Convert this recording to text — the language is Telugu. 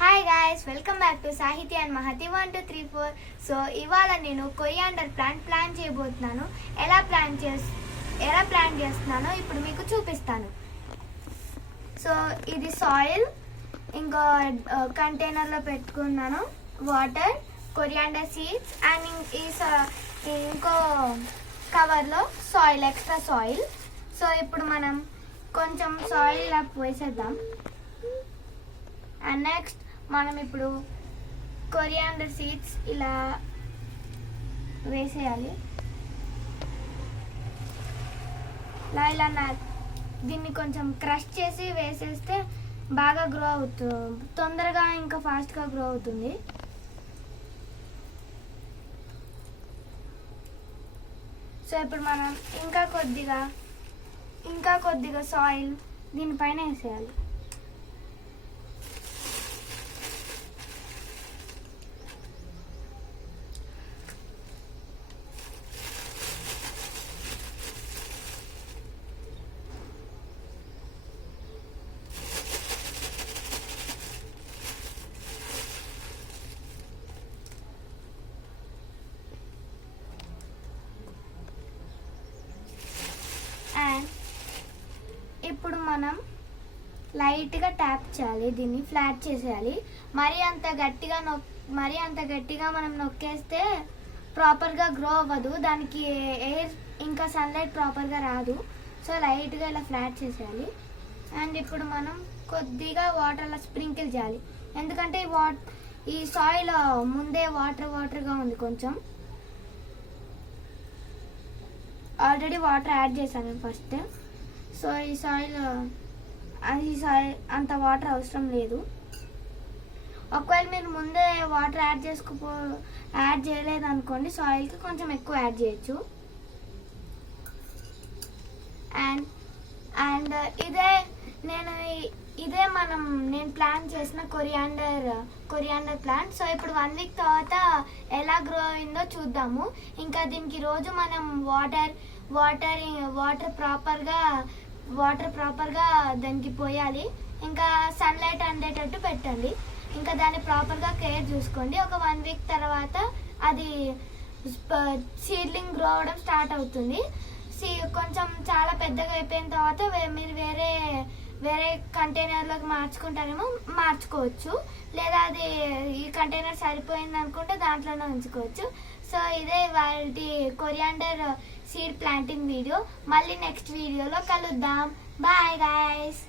Hi guys, welcome back to Sahithi and Mahathi 1 2 3 4. So ఇవాళ నేను కొరియాండర్ ప్లాంట్ చేయబోతున్నాను. ఎలా ప్లాంట్ చేస్తున్నానో ఇప్పుడు మీకు చూపిస్తాను. సో ఇది సాయిల్, ఇంకో కంటైనర్లో పెట్టుకున్నాను వాటర్, కొరియాండర్ సీడ్స్ అండ్ ఇంకో కవర్లో సాయిల్, ఎక్స్ట్రా సాయిల్. సో ఇప్పుడు మనం కొంచెం సాయిల్ ఇలా వేసేద్దాం. అండ్ నెక్స్ట్ మనం ఇప్పుడు కొరియాండర్ సీడ్స్ ఇలా వేసేయాలి. ఇలా దీన్ని కొంచెం క్రష్ చేసి వేసేస్తే బాగా గ్రో అవుతుంది, తొందరగా ఇంకా ఫాస్ట్గా గ్రో అవుతుంది. సో ఇప్పుడు మనం ఇంకా కొద్దిగా సాయిల్ దీనిపైన వేసేయాలి. అండ్ ఇప్పుడు మనం లైట్గా ట్యాప్ చేయాలి, దీన్ని ఫ్లాట్ చేసేయాలి. మరీ అంత గట్టిగా మనం నొక్కేస్తే ప్రాపర్గా గ్రో అవ్వదు, దానికి ఎయిర్ ఇంకా సన్లైట్ ప్రాపర్గా రాదు. సో లైట్గా ఇలా ఫ్లాట్ చేసేయాలి. అండ్ ఇప్పుడు మనం కొద్దిగా వాటర్లో స్ప్రింకిల్ చేయాలి, ఎందుకంటే ఈ సాయిల్ ముందే వాటర్గా ఉంది. కొంచెం ఆల్రెడీ వాటర్ యాడ్ చేశాను ఫస్ట్. సో ఈ సాయిల్ అంత వాటర్ అవసరం లేదు. ఒకవేళ మీరు ముందే వాటర్ యాడ్ చేయలేదు అనుకోండి, సాయిల్కి కొంచెం ఎక్కువ యాడ్ చేయొచ్చు. అండ్ ఇదే నేను ప్లాన్ చేసిన కొరియాండర్ ప్లాంట్. సో ఇప్పుడు 1 వీక్ తర్వాత ఎలా గ్రో అయిందో చూద్దాము. ఇంకా దీనికి రోజు మనం వాటర్ ప్రాపర్గా దానికి పోయాలి. ఇంకా సన్లైట్ అందేటట్టు పెట్టండి. ఇంకా దాన్ని ప్రాపర్గా కేర్ చూసుకోండి. ఒక 1 వీక్ తర్వాత అది సీడ్లింగ్ గ్రో అవడం స్టార్ట్ అవుతుంది. కొంచెం చాలా పెద్దగా అయిపోయిన తర్వాత మీరు వేరే కంటైనర్లోకి మార్చుకుంటారేమో మార్చుకోవచ్చు, లేదా అది ఈ కంటైనర్ సరిపోయింది అనుకుంటే దాంట్లోనే ఉంచుకోవచ్చు. సో ఇదే వాటి కొరియాండర్ సీడ్ ప్లాంటింగ్ వీడియో. మళ్ళీ నెక్స్ట్ వీడియోలో కలుద్దాం. Bye guys.